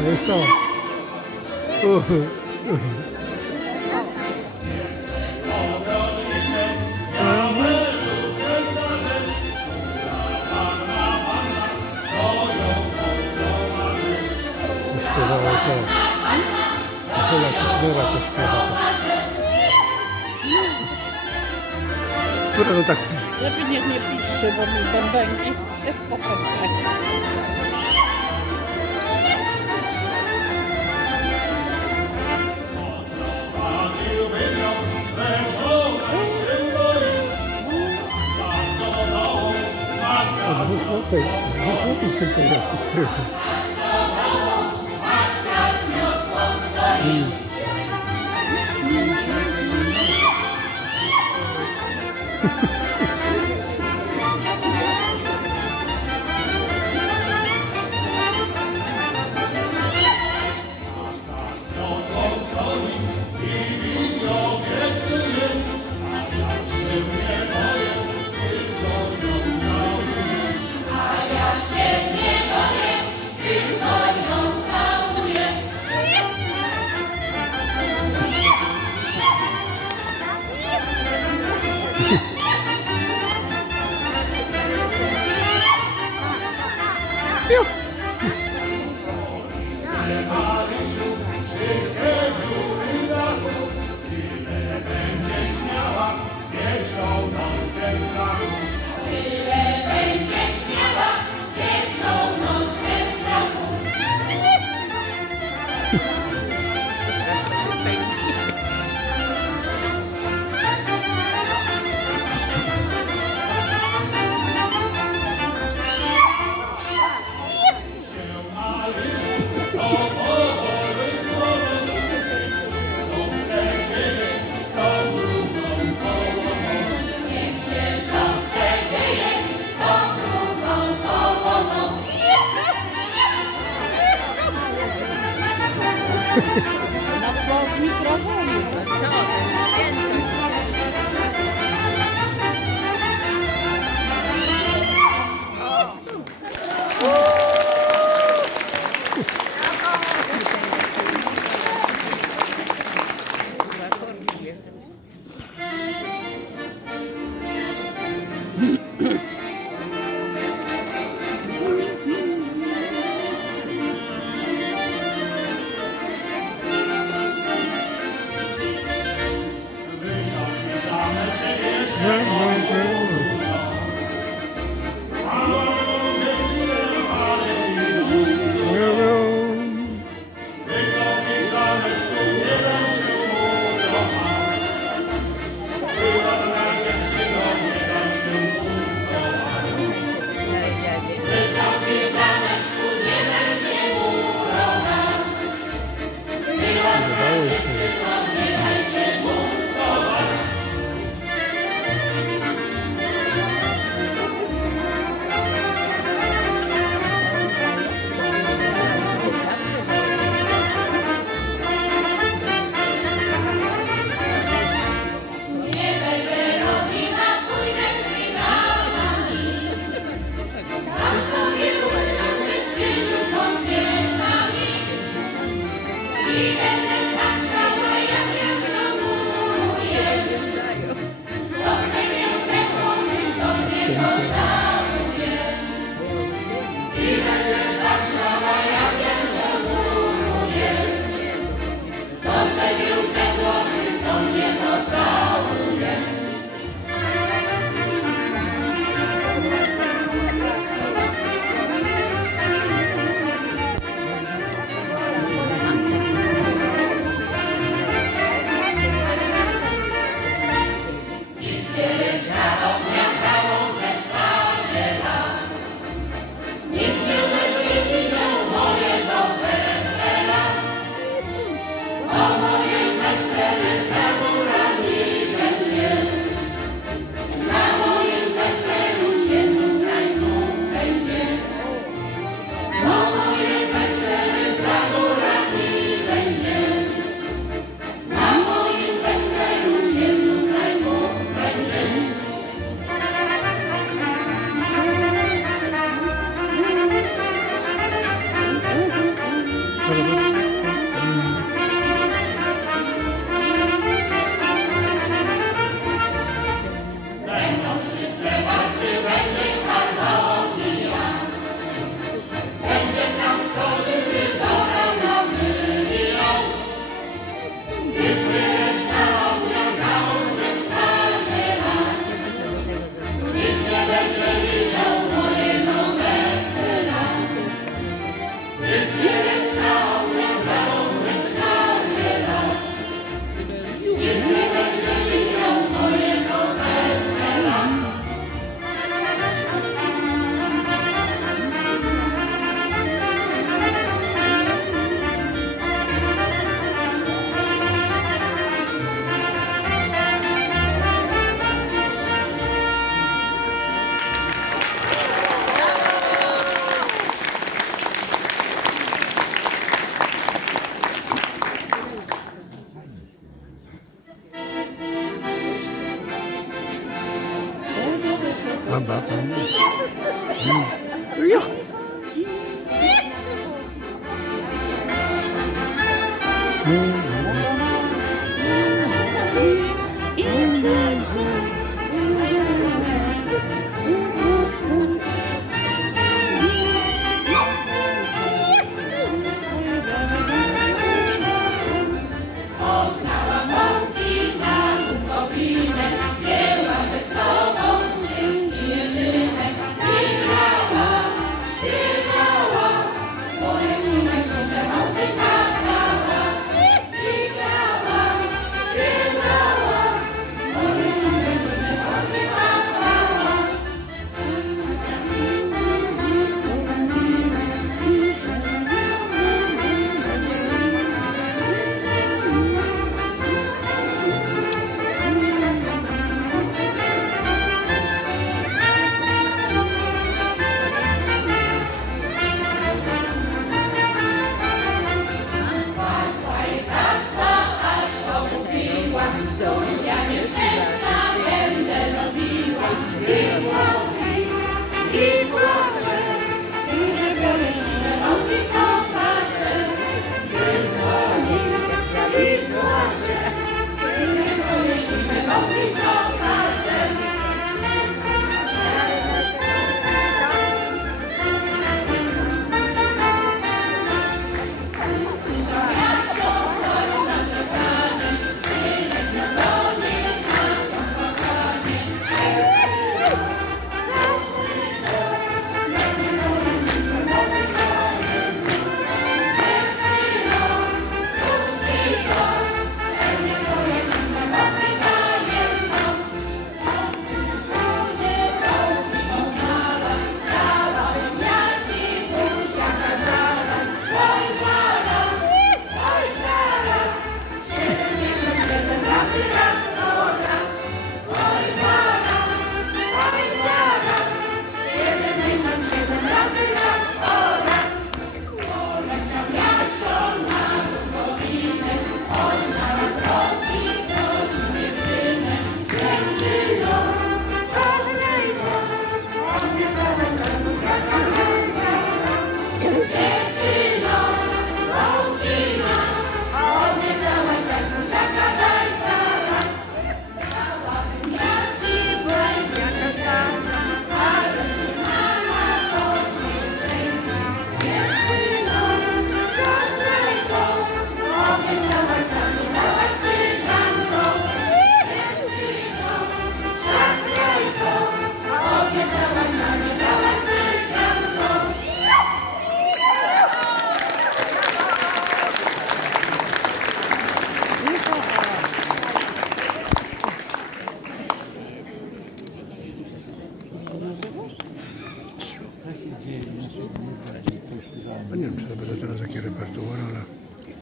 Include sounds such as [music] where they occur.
To jest to. Uhu. Śpiewało to. Chyba Kisznera to śpiewa. Która to tak Lepiej niech nie piszczy, bo mi bębenki. [laughs] dwóch łapek. Mm.